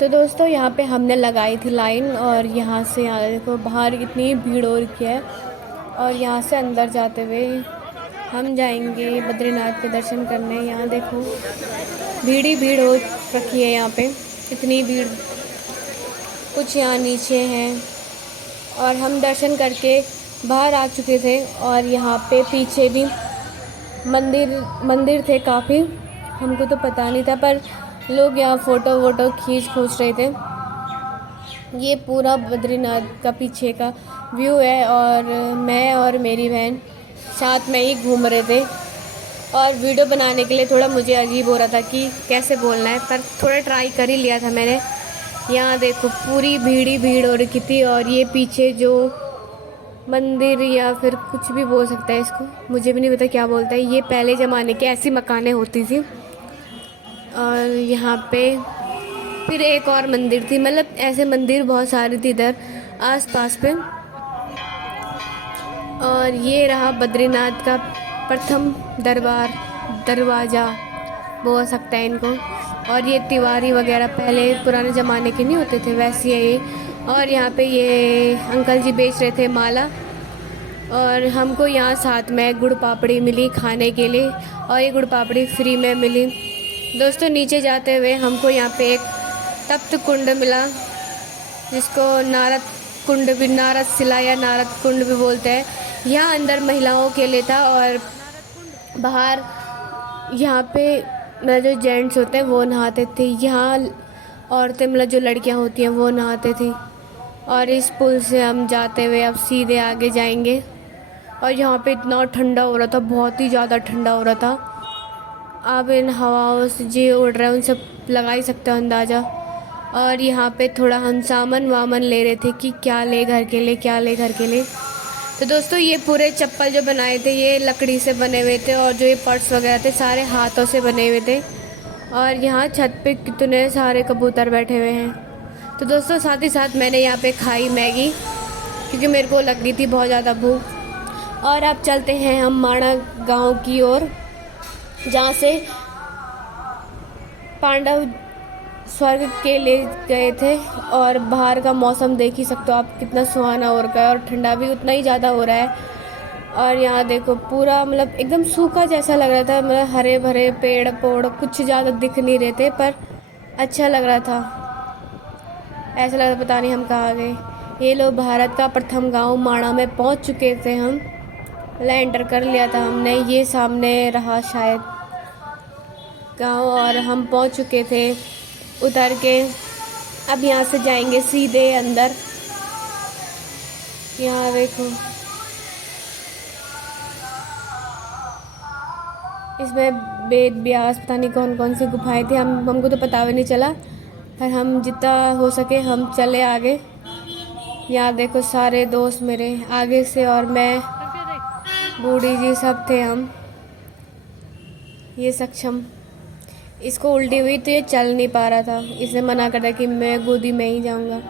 तो दोस्तों यहाँ पे हमने लगाई थी लाइन और यहाँ से यहाँ देखो बाहर इतनी भीड़ हो रखी है और यहाँ से अंदर जाते हुए हम जाएंगे बद्रीनाथ के दर्शन करने। यहाँ देखो भीड़ ही भीड़ हो रखी है यहाँ पे, इतनी भीड़। कुछ यहाँ नीचे हैं और हम दर्शन करके बाहर आ चुके थे और यहाँ पे पीछे भी मंदिर थे काफ़ी। हमको तो पता नहीं था पर लोग यहाँ फ़ोटो वोटो खींच रहे थे। ये पूरा बद्रीनाथ का पीछे का व्यू है और मैं और मेरी बहन साथ में ही घूम रहे थे और वीडियो बनाने के लिए थोड़ा मुझे अजीब हो रहा था कि कैसे बोलना है, पर थोड़ा ट्राई कर ही लिया था मैंने। यहाँ देखो पूरी भीड़ ही भीड़ हो रखी थी और ये पीछे जो मंदिर या फिर कुछ भी बोल सकता है इसको, मुझे भी नहीं पता क्या बोलता है। ये पहले ज़माने की ऐसी मकानें होती थी और यहाँ पे फिर एक और मंदिर थी, मतलब ऐसे मंदिर बहुत सारी थी इधर आसपास पे। और ये रहा बद्रीनाथ का प्रथम दरवाज़ा बोल सकता है इनको। और ये तिवारी वगैरह पहले पुराने ज़माने के नहीं होते थे वैसे ये। और यहाँ पे ये अंकल जी बेच रहे थे माला और हमको यहाँ साथ में गुड़ पापड़ी मिली खाने के लिए और ये गुड़ पापड़ी फ्री में मिली। दोस्तों नीचे जाते हुए हमको यहाँ पे एक तप्त कुंड मिला जिसको नारद शिला या नारद कुंड भी बोलते हैं। यहाँ अंदर महिलाओं के लिए था और बाहर यहाँ पे मतलब जो जेंट्स होते हैं वो नहाते थे। यहाँ औरतें मतलब जो लड़कियाँ होती हैं वो नहाते थी। और इस पुल से हम जाते हुए अब सीधे आगे जाएंगे। और यहाँ पे इतना ठंडा हो रहा था, बहुत ही ज़्यादा ठंडा हो रहा था। आप इन हवाओं से जो उड़ रहे हैं उनसे लगा ही सकते हो अंदाज़ा। और यहाँ पे थोड़ा हम सामान वामन ले रहे थे कि क्या ले घर के लिए। तो दोस्तों ये पूरे चप्पल जो बनाए थे ये लकड़ी से बने हुए थे और जो ये पर्स वगैरह थे सारे हाथों से बने हुए थे। और यहाँ छत पे कितने सारे कबूतर बैठे हुए हैं। तो दोस्तों साथ ही साथ मैंने यहाँ पे खाई मैगी क्योंकि मेरे को लग रही थी बहुत ज़्यादा भूख। और अब चलते हैं हम माणा गांव की ओर जहाँ से पांडव स्वर्ग के लिए गए थे। और बाहर का मौसम देख ही सकते हो आप कितना सुहाना हो रखा है और ठंडा भी उतना ही ज़्यादा हो रहा है। और यहाँ देखो पूरा मतलब एकदम सूखा जैसा लग रहा था, मतलब हरे भरे पेड़ पौड़ कुछ ज़्यादा दिख नहीं रहे थे पर अच्छा लग रहा था। ऐसा लग रहा पता नहीं हम कहाँ गए। ये लोग भारत का प्रथम गांव माणा में पहुँच चुके थे हम, मतलब एंटर कर लिया था हमने। ये सामने रहा शायद गांव और हम पहुँच चुके थे उतर के। अब यहाँ से जाएंगे सीधे अंदर। यहाँ देखो इसमें वेद व्यास पता नहीं कौन कौन सी गुफाएं थी, हमको तो पता भी नहीं चला पर हम जितना हो सके हम चले आगे। यहाँ देखो सारे दोस्त मेरे आगे से और मैं बूढ़ी जी सब थे हम। ये सक्षम इसको उल्टी हुई तो ये चल नहीं पा रहा था, इसने मना कर दिया कि मैं गोदी में ही जाऊंगा,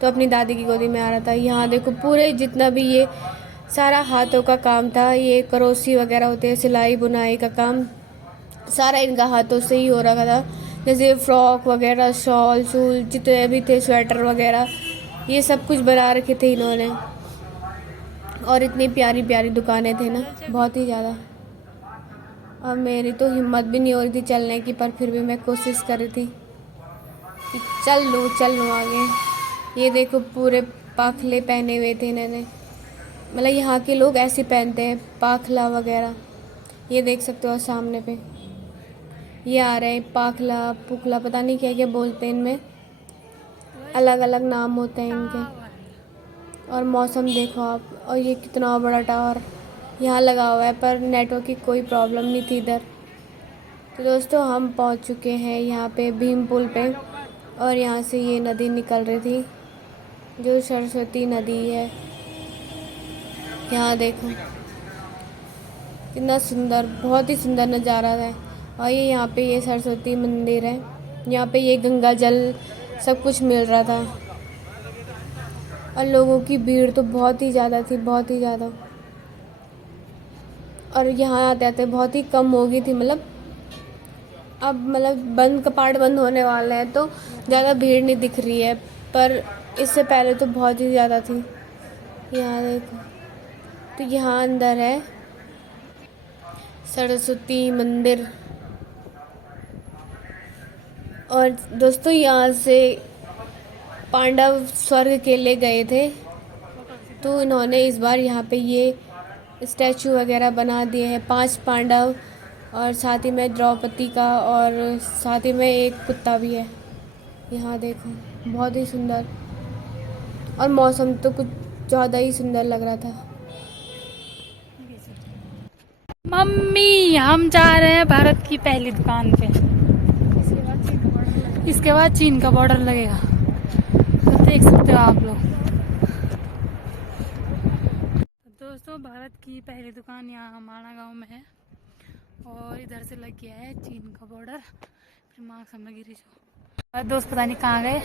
तो अपनी दादी की गोदी में आ रहा था। यहाँ देखो पूरे जितना भी ये सारा हाथों का काम था, ये करोसी वगैरह होते हैं सिलाई बुनाई का काम सारा इनका हाथों से ही हो रहा था। जैसे फ्रॉक वगैरह शॉल शूल जितने भी थे स्वेटर वगैरह ये सब कुछ बना रखे थे इन्होंने। और इतनी प्यारी प्यारी दुकानें थे ना बहुत ही ज़्यादा। और मेरी तो हिम्मत भी नहीं हो रही थी चलने की, पर फिर भी मैं कोशिश कर रही थी कि चल लूँ आगे। ये देखो पूरे पाखले पहने हुए थे इन्होंने, मतलब यहाँ के लोग ऐसे पहनते हैं पाखला वगैरह। ये देख सकते हो सामने पे ये आ रहे हैं पाखला पुखला पता नहीं क्या क्या बोलते हैं, इनमें अलग अलग नाम होते हैं इनके। और मौसम देखो आप, और ये कितना बड़ा टावर यहाँ लगा हुआ है पर नेटवर्क की कोई प्रॉब्लम नहीं थी इधर। तो दोस्तों हम पहुँच चुके हैं यहाँ पे भीम पुल पे और यहाँ से ये नदी निकल रही थी जो सरस्वती नदी है। यहाँ देखो कितना सुंदर, बहुत ही सुंदर नज़ारा है। और ये यहाँ पे ये सरस्वती मंदिर है, यहाँ पे ये गंगा जल सब कुछ मिल रहा था। और लोगों की भीड़ तो बहुत ही ज़्यादा थी, बहुत ही ज़्यादा। और यहाँ आते आते बहुत ही कम हो गई थी, मतलब अब मतलब बंद कपाट बंद होने वाले हैं तो ज़्यादा भीड़ नहीं दिख रही है, पर इससे पहले तो बहुत ही ज़्यादा थी। यहाँ देखो, तो यहाँ अंदर है सरस्वती मंदिर। और दोस्तों यहाँ से पांडव स्वर्ग के लिए गए थे, तो इन्होंने इस बार यहाँ पे ये स्टैचू वगैरह बना दिए हैं, 5 पांडव और साथ ही में द्रौपदी का, और साथ ही में एक कुत्ता भी है। यहाँ देखो बहुत ही सुंदर, और मौसम तो कुछ ज़्यादा ही सुंदर लग रहा था। मम्मी हम जा रहे हैं भारत की पहली दुकान पे। इसके बाद चीन का बॉर्डर लगेगा, तो देख सकते हो आप लोग। दोस्तों भारत की पहली दुकान यहाँ हमारा गांव में है, और इधर से लग गया है चीन का बॉर्डर। फिर मार्क्स हम गिरी जो, और दोस्त पता नहीं कहाँ गए,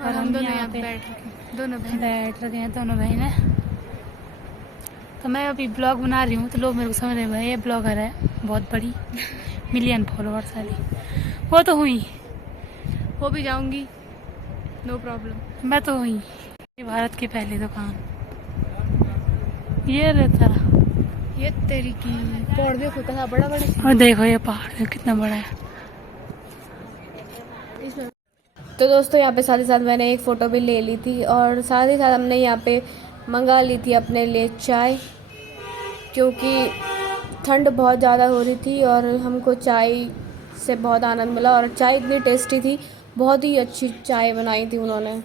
और हम दोनों यहाँ पे बैठ रखे हैं दोनों बहनें। तो मैं अभी ब्लॉग बना रही हूँ, तो लोग मेरे को समझ रहे भाई ये ब्लॉगर है बहुत बड़ी, मिलियन फॉलोअर्स वाली। वो तो हुई, हो भी जाऊंगी, नो प्रॉब्लम। मैं तो हुई। भारत की पहली दुकान ये रहता, ये तेरी की पौड़ देखो कितना बड़ा बड़ा। और देखो ये पहाड़ कितना बड़ा है। तो दोस्तों यहाँ पे साथ ही साथ मैंने एक फ़ोटो भी ले ली थी, और साथ ही साथ हमने यहाँ पे मंगा ली थी अपने लिए चाय, क्योंकि ठंड बहुत ज़्यादा हो रही थी और हमको चाय से बहुत आनंद मिला। और चाय इतनी टेस्टी थी, बहुत ही अच्छी चाय बनाई थी उन्होंने।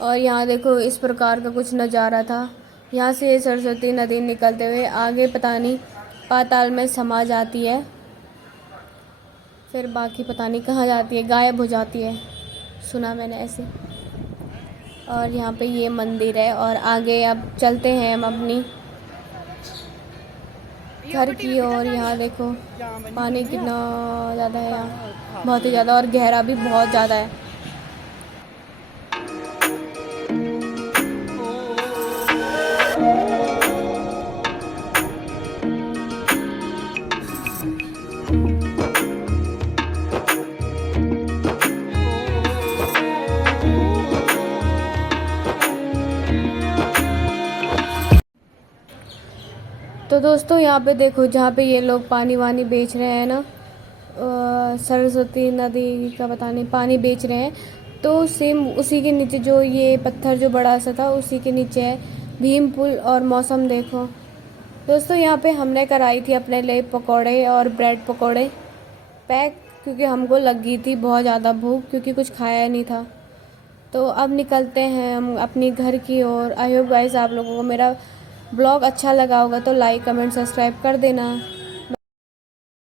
और यहाँ देखो इस प्रकार का कुछ नज़ारा था। यहाँ से सरस्वती नदी निकलते हुए आगे पता नहीं पाताल में समा जाती है, फिर बाकी पता नहीं कहाँ जाती है, गायब हो जाती है, सुना मैंने ऐसे। और यहाँ पे ये मंदिर है, और आगे अब चलते हैं हम अपनी घर की ओर। यहाँ देखो पानी कितना ज़्यादा है, यहाँ बहुत ही ज़्यादा, और गहरा भी बहुत ज़्यादा है। तो दोस्तों यहाँ पे देखो, जहाँ पे ये लोग पानी वानी बेच रहे हैं ना, सरस्वती नदी का पता नहीं पानी बेच रहे हैं, तो सेम उसी के नीचे जो ये पत्थर जो बड़ा सा था उसी के नीचे है भीम पुल। और मौसम देखो दोस्तों, यहाँ पे हमने कराई थी अपने लिए पकौड़े और ब्रेड पकौड़े पैक, क्योंकि हमको लगी थी बहुत ज़्यादा भूख, क्योंकि कुछ खाया नहीं था। तो अब निकलते हैं हम अपनी घर की ओर। आई होप गाइस आप लोगों को मेरा ब्लॉग अच्छा लगा होगा, तो लाइक कमेंट सब्सक्राइब कर देना।